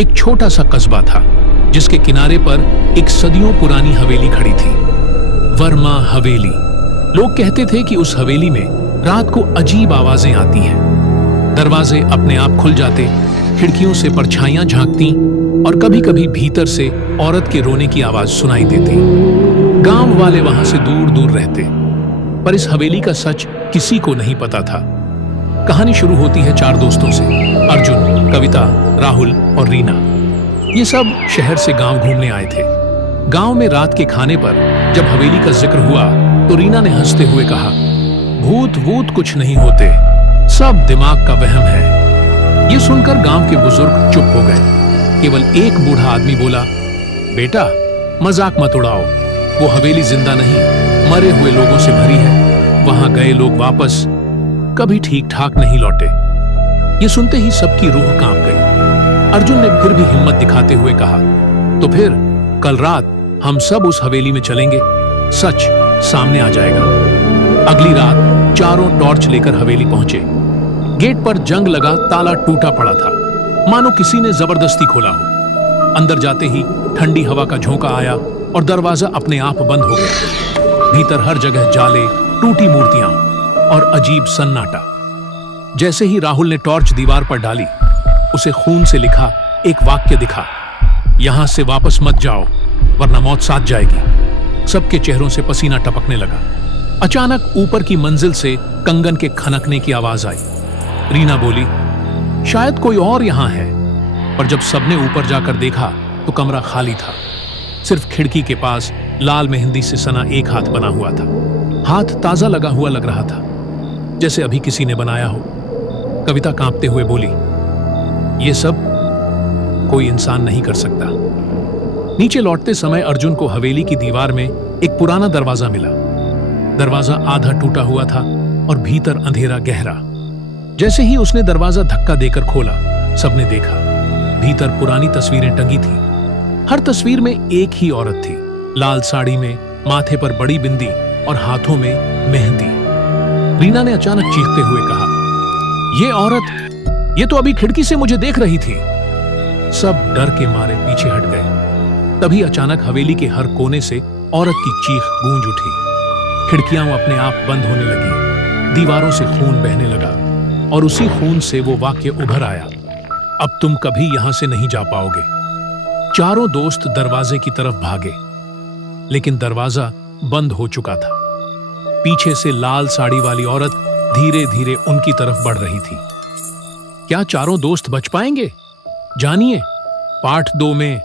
एक छोटा सा कस्बा था जिसके किनारे पर एक सदियों पुरानी हवेली खड़ी थी, वर्मा हवेली। लोग कहते थे कि उस हवेली में रात को अजीब आवाजें आती हैं। दरवाजे अपने आप खुल जाते, खिड़कियों से परछाइयां झांकती और कभी-कभी भीतर से औरत के रोने की आवाज सुनाई देती। गांव वाले वहां से दूर दूर रहते, पर इस हवेली का सच किसी को नहीं पता था। कहानी शुरू होती है चार दोस्तों से, अर्जुन, कविता, राहुल और रीना। ये सब शहर से गांव घूमने आए थे। गांव में रात के खाने पर जब हवेली का जिक्र हुआ तो रीना ने हंसते हुए कहा, भूत वूत कुछ नहीं होते, सब दिमाग का वहम है। ये सुनकर गांव के बुजुर्ग चुप हो गए। केवल एक बूढ़ा आदमी बोला, बेटा मजाक मत उड़ाओ, वो हवेली जिंदा नहीं, मरे हुए लोगों से भरी है। वहां गए लोग वापस कभी ठीक ठाक नहीं लौटे। ये सुनते ही सबकी रूह कांप गई। अर्जुन ने फिर भी हिम्मत दिखाते हुए कहा, तो फिर कल रात हम सब उस हवेली में चलेंगे, सच सामने आ जाएगा। अगली रात चारों टॉर्च लेकर हवेली पहुंचे। गेट पर जंग लगा ताला टूटा पड़ा था, मानो किसी ने जबरदस्ती खोला हो। अंदर जाते ही ठंडी हवा का झोंका आया और दरवाजा अपने आप बंद हो गया। भीतर हर जगह जाले, टूटी मूर्तियां और अजीब सन्नाटा। जैसे ही राहुल ने टॉर्च दीवार पर डाली, उसे खून से लिखा एक वाक्य दिखा, यहां से वापस मत जाओ वरना मौत साथ जाएगी। सबके चेहरों से पसीना टपकने लगा। अचानक ऊपर की मंजिल से कंगन के खनकने की आवाज आई। रीना बोली, शायद कोई और यहां है। पर जब सबने ऊपर जाकर देखा तो कमरा खाली था। सिर्फ खिड़की के पास लाल मेहंदी से सना एक हाथ बना हुआ था। हाथ ताजा लगा हुआ लग रहा था, जैसे अभी किसी ने बनाया हो। कविता कांपते हुए बोली, ये सब कोई इंसान नहीं कर सकता। नीचे लौटते समय अर्जुन को हवेली की दीवार में एक पुराना दरवाजा मिला। दरवाजा आधा टूटा हुआ था और भीतर अंधेरा गहरा। जैसे ही उसने दरवाजा धक्का देकर खोला, सबने देखा भीतर पुरानी तस्वीरें टंगी थी। हर तस्वीर में एक ही औरत थी, लाल साड़ी में, माथे पर बड़ी बिंदी और हाथों में मेहंदी। रीना ने अचानक चीखते हुए कहा, ये औरत, ये तो अभी खिड़की से मुझे देख रही थी। सब डर के मारे पीछे हट गए। तभी अचानक हवेली के हर कोने से औरत की चीख गूंज उठी। खिड़कियां अपने आप बंद होने लगी, दीवारों से खून बहने लगा और उसी खून से वो वाक्य उभर आया, अब तुम कभी यहां से नहीं जा पाओगे। चारों दोस्त दरवाजे की तरफ भागे, लेकिन दरवाजा बंद हो चुका था। पीछे से लाल साड़ी वाली औरत धीरे धीरे उनकी तरफ बढ़ रही थी। क्या चारों दोस्त बच पाएंगे? जानिए पार्ट 2 में।